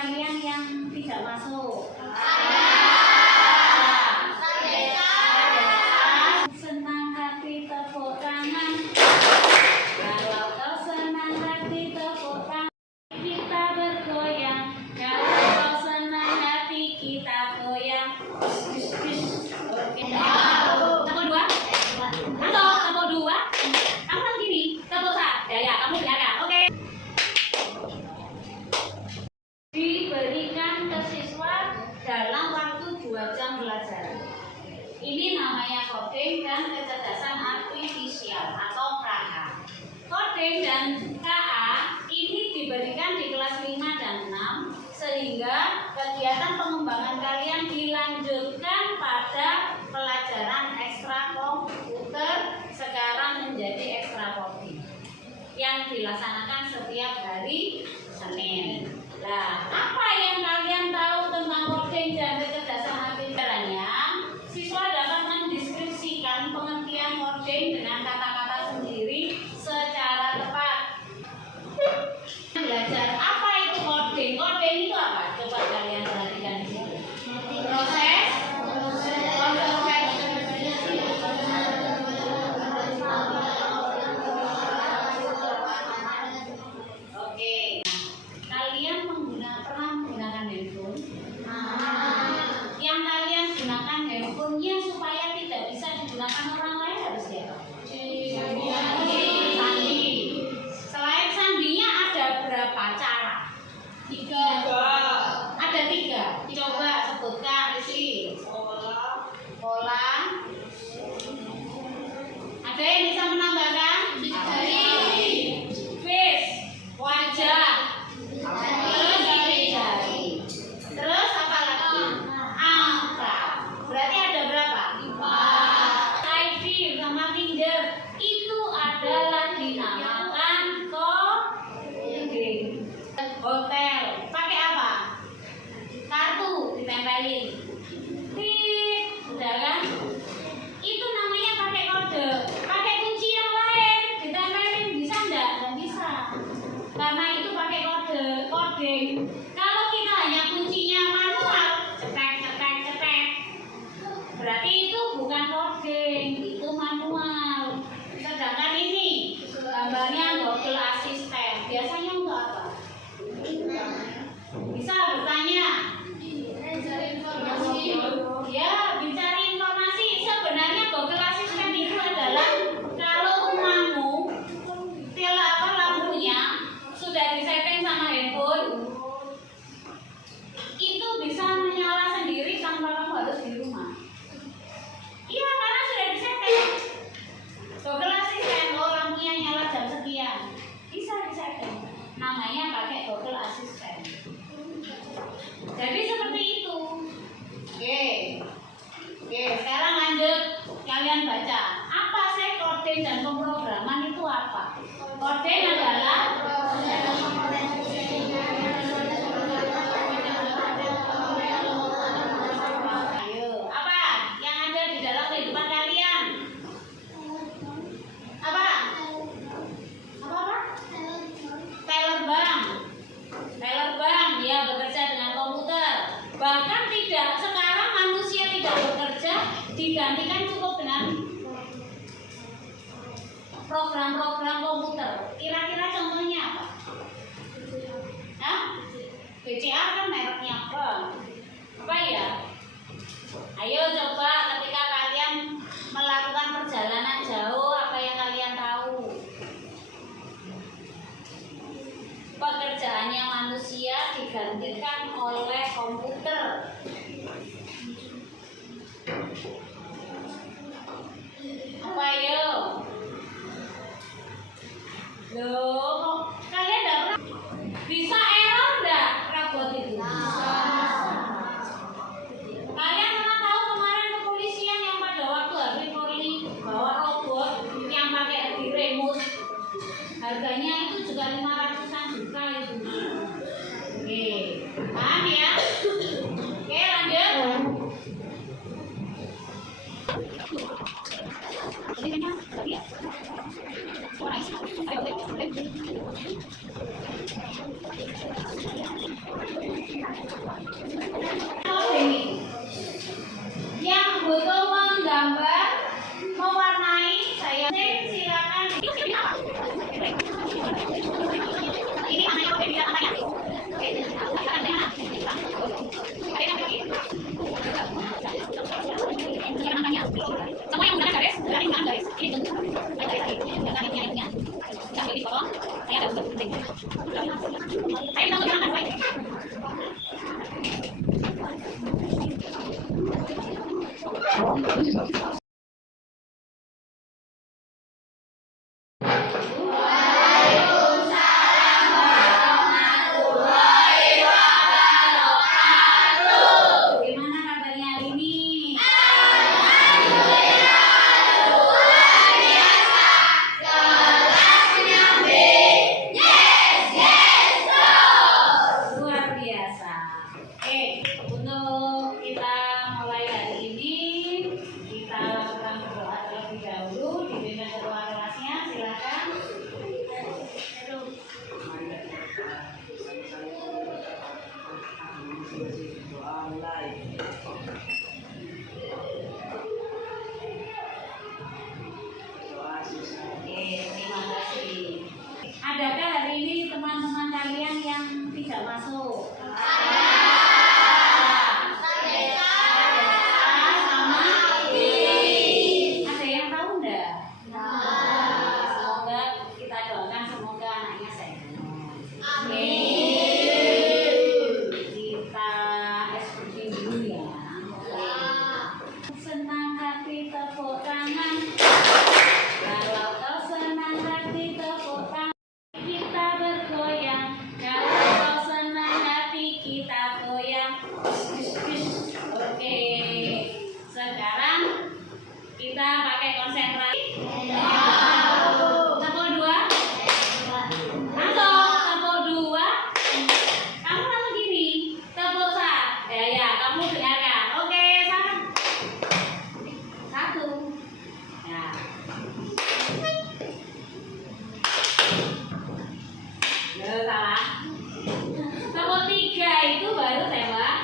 kalian yang tidak masuk? Senang hati tepuk tangan. Kalau kau senang hati tepuk tangan, kita bergoyang. Kalau kau senang hati kita goyang. Oke. Tepuk dua. Atau tepuk dua. Kamu kan gini, tepuk satu. Ya, kamu jaga. Oke. Diberikan ke siswa dalam waktu 2 jam belajar. Ini namanya coding dan kecerdasan artifisial atau KA. Coding dan KA ini diberikan di kelas 5 dan 6 sehingga kegiatan pengembangan kalian dilanjutkan pada pelajaran ekstra komputer sekarang menjadi ekstra coding yang dilaksanakan setiap hari Senin. Nah, apa yang kalian tahu tentang coding dan kecerdasan artifisialnya? Siswa dapat mendeskripsikan pengertian coding dengan kata-kata sendiri secara tepat. Belajar apa itu coding? Coding itu apa? Coba kalian perhatikan di sini. Proses. Oke. Kalian pernah menggunakan handphone? Yang kalian gunakan handphonenya supaya tidak bisa digunakan orang lain harus siapa? Sandi. Selain sandinya ada berapa cara? 3. Ada 3. Coba sebutkan Rizky. Pola. Ada yang bisa menambahkan? Face. Wajah. Terus jari. Terus apa lagi? Angka. Berarti ada berapa? 4. ID sama finger itu adalah dinamakan coding. Hotel pakai apa? Kartu ditempelin. Tit, sudah kan? Itu namanya pakai kode. Pakai kunci yang lain ditempelin bisa enggak? Enggak bisa. Karena itu pakai kode, coding. Kalau kita hanya kuncinya manual, cetek cetek cetek, berarti itu bukan coding, itu manual. Sedangkan ini gambarnya Google Assistant. Biasanya untuk apa? Bisa bertanya. Ya, bicara informasi. Sebenarnya Google Assistant itu adalah kalau rumahmu lampunya sudah disetting sama handphone, itu bisa menyala sendiri tanpa kamu harus di rumah. Iya, karena sudah disetting. Google Assistant, lampunya nyala jam sekian, bisa disetting. Namanya pakai Google Assistant. Jadi seperti itu. Oke, sekarang lanjut. Kalian baca. Apa sih coding dan pemrograman itu apa? Coding adalah apa yang ada di dalam kehidupan kalian? Apa? Teller bank, ya, bekerja dengan komputer. Bahkan tidak, sekarang manusia tidak bekerja, digantikan cukup dengan program-program komputer. Kira-kira contohnya apa? BCA kan mereknya bank. Apa ya? Ayo coba ketika kalian melakukan perjalanan jauh, apa yang kalian tahu? Pekerjaannya manusia digantikan oleh komputer. Apa yo? Loh, kalian dapat bisa error enggak robot itu? Kalian pernah tahu kemarin kepolisian yang pada waktu habis Polri bawa robot yang pakai remote, harganya itu juga 500-an juta itu. Oke, paham ya? Oke, lanjut. Ayo, Yang butuh menggambar, mewarnai, saya silakan. Ini namanya beda namanya. Semua yang menggunakan garis, berarti menggunakan garis. Ini bentuk garis. Jangan dipotong. Saya ada untuk penting. Saya bisa menggunakan baik. Adakah hari ini teman-teman kalian yang tidak masuk? Ada yang tahu enggak? Semoga kita doakan semoga anaknya sehat. Kita eksekusi dulu ya. Senang hati tepuk tangan. Kalau kau senang hati tepuk tangan. Kita bergoyang, kalau kau senang hati kita goyang. Oke, sekarang kita pakai konsentrasi. Tepuk dua, tepuk dua. Kamu langsung gini, tepuk satu. Ya, kamu dengarkan. Oke, satu. Ya. Salah. Tepuk tiga itu baru tembak.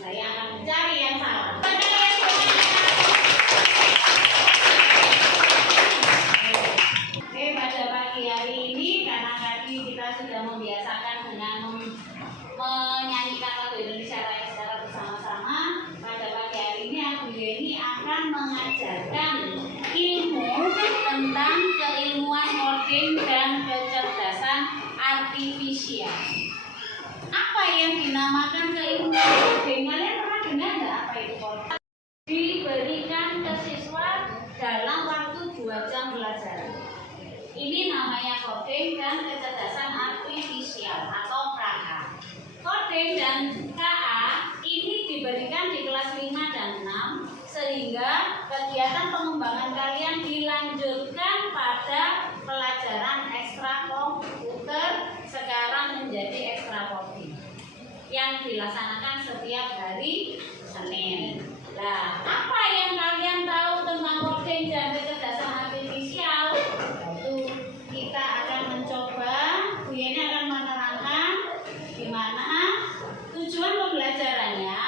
Saya akan mencari yang salah. Oke, pada pagi hari ini karena tadi kita sudah membiasakan dengan menyanyikan lagu Indonesia Raya secara bersama-sama. Pada pagi hari ini Aku Yeni akan mengajarkan ilmu tentang keilmuan coding dan kecerdasan artifisial. Apa yang dinamakan keilmuan coding? Kalian pernah dengar nggak apa itu coding? Diberikan ke siswa dalam waktu 2 jam belajar. Ini namanya coding dan kecerdasan artifisial atau KA. Coding dan KA ini diberikan di kelas 5 dan 6 sehingga kegiatan pengembangan kalian dilanjutkan pada pelajaran ekstra komputer sekarang menjadi ekstra coding yang dilaksanakan setiap hari Senin. Nah, apa yang kalian tahu tentang coding dan kecerdasan artifisial? Yaitu kita akan mencoba, Bu Yeni akan menerangkan gimana tujuan pembelajarannya.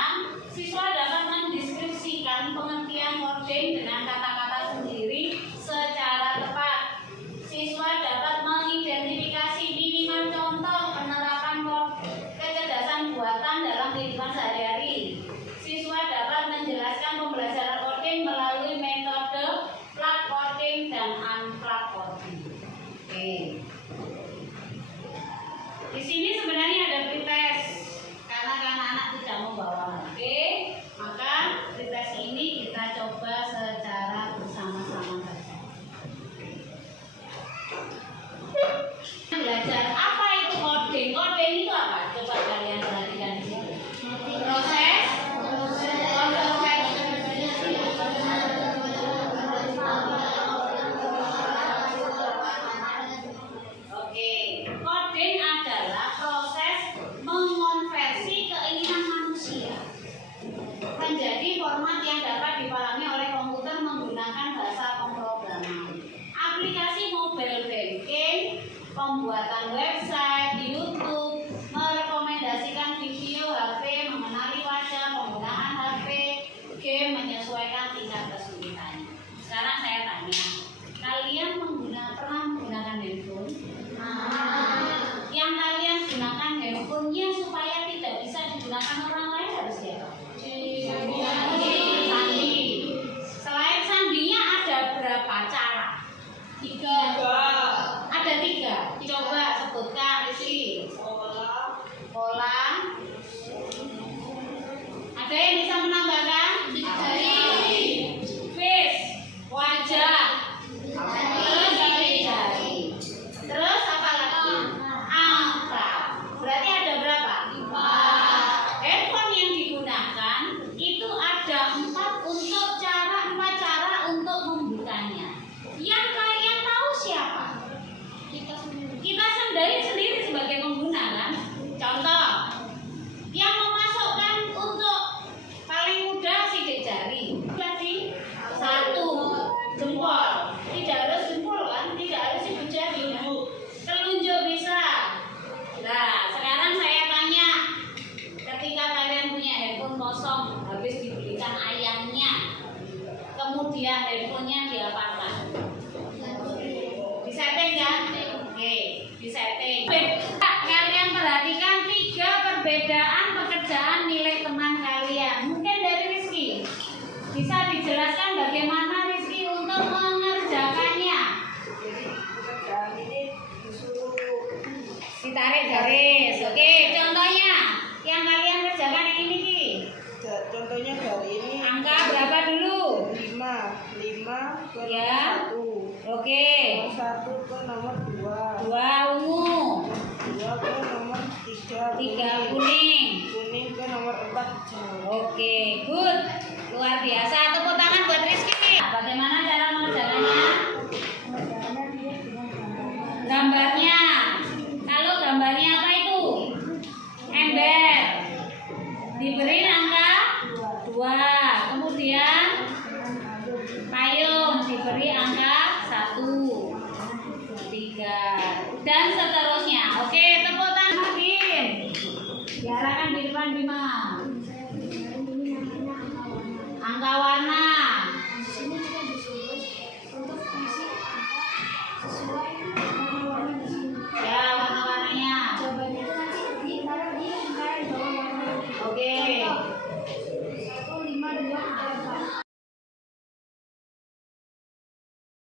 Siswa dapat mendeskripsikan pengertian coding dengan kata-kata sendiri secara tepat. Siswa dapat mengidentifikasi minimal contoh penerapan kecerdasan buatan dalam kehidupan sehari-hari. Siswa dapat menjelaskan pembelajaran coding pembuatan website di YouTube, merekomendasikan video HP, mengenali wajah, penggunaan HP, game, menyesuaikan tingkat kesulitannya. Sekarang saya tanya, kalian pernah menggunakan handphone? Yang kalian gunakan handphonenya supaya tidak bisa digunakan orang lain harus siapa? Sandi. Selain sandinya ada berapa cara? 3. Ada 3. Coba sebutkan, Rizky. Pola. Ada yang bisa menambahkan? Face, wajah. Terus jari. Terus apa lagi? Angka. Berarti ada berapa? 4. Handphone yang digunakan itu ada 4 cara untuk membukanya. Yang kalian tahu siapa? Kita sendiri sebagai pengguna kan. Contoh, yang memasukkan untuk paling mudah sidik jari. Berarti 1 jempol. Tidak harus jempol kan? Tidak harus sidik jari. Telunjuk bisa. Nah, sekarang saya tanya, ketika kalian punya handphone kosong, habis dibelikan ayahnya, kemudian handphonenya diapakan? Disetting kan? Oke, disetting. Kalian perhatikan 3 perbedaan pekerjaan milik teman kalian. Mungkin dari Rizky bisa dijelaskan bagaimana Rizky untuk mengerjakannya. Jadi pekerjaan ini disuruh Ditarik garis. Oke, contohnya yang kalian kerjakan yang ini Ki. contohnya dari ini Angka berapa dulu? 5 ke Ya. nomor 1. Oke. Nomor 1 ke nomor 2. 2 ungu, 2 ke nomor 3. 3 kuning. Kuning ke nomor 4 hijau. Oke, good. Luar biasa. Tepuk tangan buat Rizky. Bagaimana cara mengerjakannya? Gambarnya. Kalau gambarnya apa itu? Ember. Diberi angka 2. Kemudian payung diberi angka 1, 3, dan seterusnya. Oke, tepuk tangan Bin. Diarahkan di depan Bima. Angka